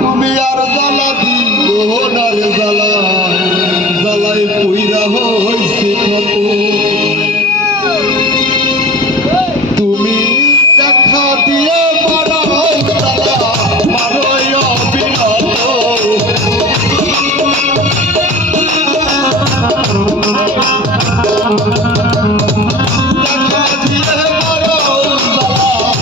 তুমি আর জ্বালা দিও না রে জ্বালায় জ্বালায় পুইরা হইছে কত তুমি দেখা দিয়ে মারাও জ্বালা মারোই অবিরত দেখা দিয়ে মারাও জ্বালা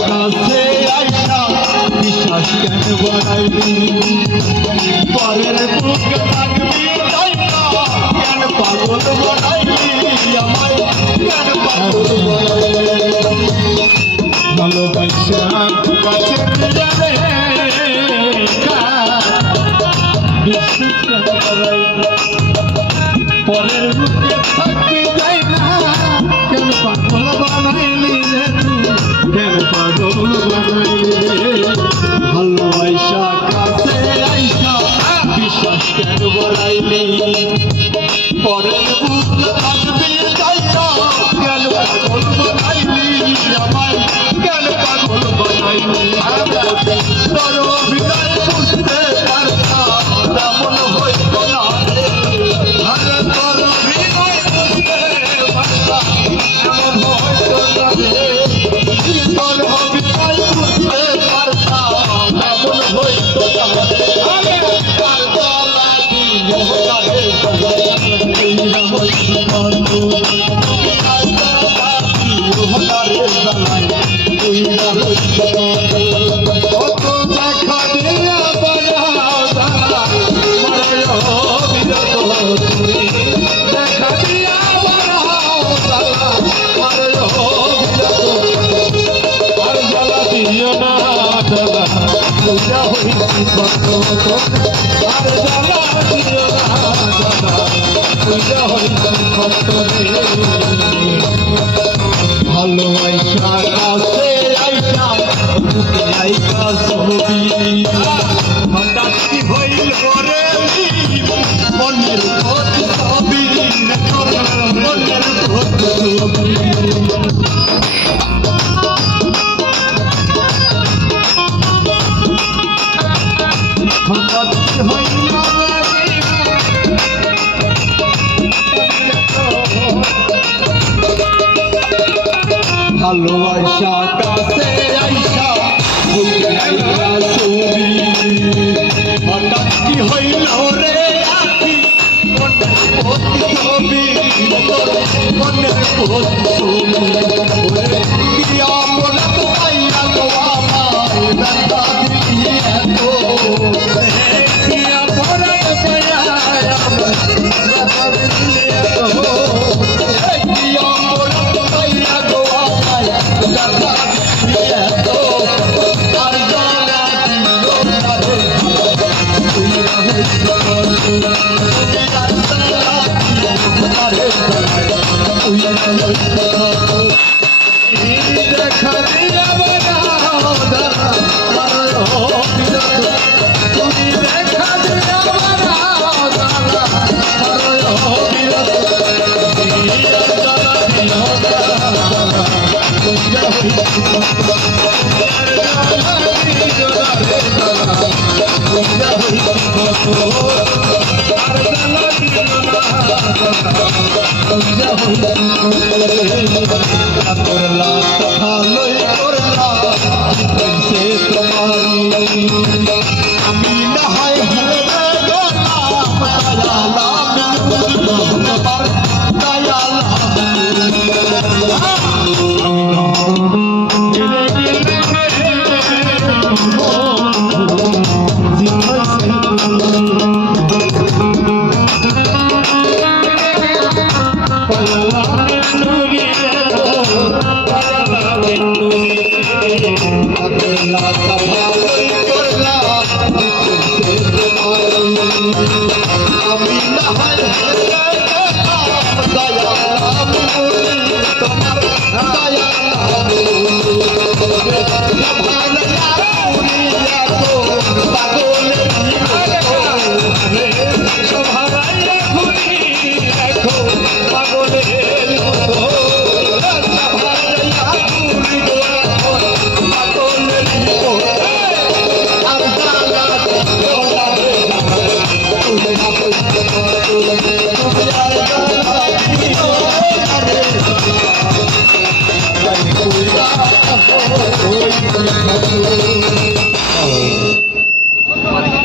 কাছে আইসা বিশ্বাস কেন বাড়াইলি পরের বুকে থাকবি তাই না কেন পাগল বানাইলি আমায় কেন পাগল বানাইলি ভালোবাসা কাছে যাবে পরের বুকে থাকবি তাই না কেন পাগল বানাইলি কেন পাগল বানাইলি ভালোবাসা কাছে আইসা বিশ্বাস কেন বাড়াইলি পরের বুকে থাকবি তাই না কেন পাগল বানাইলি আমায় কেন পাগল বানাইলি তোর অভিনয় বুঝতে পারতাম তেমন হইত না আরে তোর অভিনয় বুঝতে পারতাম তেমন হইত না রে তোর অভিনয় বুঝতে পারতাম তেমন হইত না রে আরে তার গলা দিয়ে হইতে এইরা হইত বন্ধু তার গলা দিয়ে হইতে এইরা হইত কত দেখা দিয়া বানাও জানা মারয় বিরত তুমি দেখা দিয়া বানাও জানা মারয় বিরত আর জ্বালা দিও না জ্বালা পূজা হইছি কত আর জ্বালা দিও না জ্বালা পূজা হইছি কত রে ভালোবাসা কাছে আইসা বুকে আইসা ছবি হঠাৎ কি হইল রে মনের ভোট ছবি মনের ভোট ছবি হঠাৎ কি হইল ভালোবাসা কাছে আইসা বুকে আইসা ছবি হঠাৎ কি হইল রে আখি মনের প্রতি ছবি মনের প্রতি ছবি কি অপরাধ পাইয়া গো আমায় ব্যথা দিলি এত কি অপরাধ পাইয়া আমায় ব্যথা দিলি এত কি অপরাধ পাইয়া গো আমায় ব্যথা দিলি এত আর জ্বালা দিও না রে তুইরা হইছ বন্ধু আর জ্বালা দিও না রে তুইরা হইছ দেখা দিয়া বানাও জানা মারয় বিরত তুমি দেখা দিয়া বানাও জানা মারয় বিরত জ্বালা দিও না জানা পূজা হইছি আর জ্বালা দিও না রে জানা পূজা হইছি কত আর জ্বালা দিও না জানা পূজা হইছি কত করলা ভালোই করলা সে তোমারি আমি না হয় হেরে গেলাম দয়ালাম তোমার আমি না হয় দয়ালাম তোমার দয়ালাম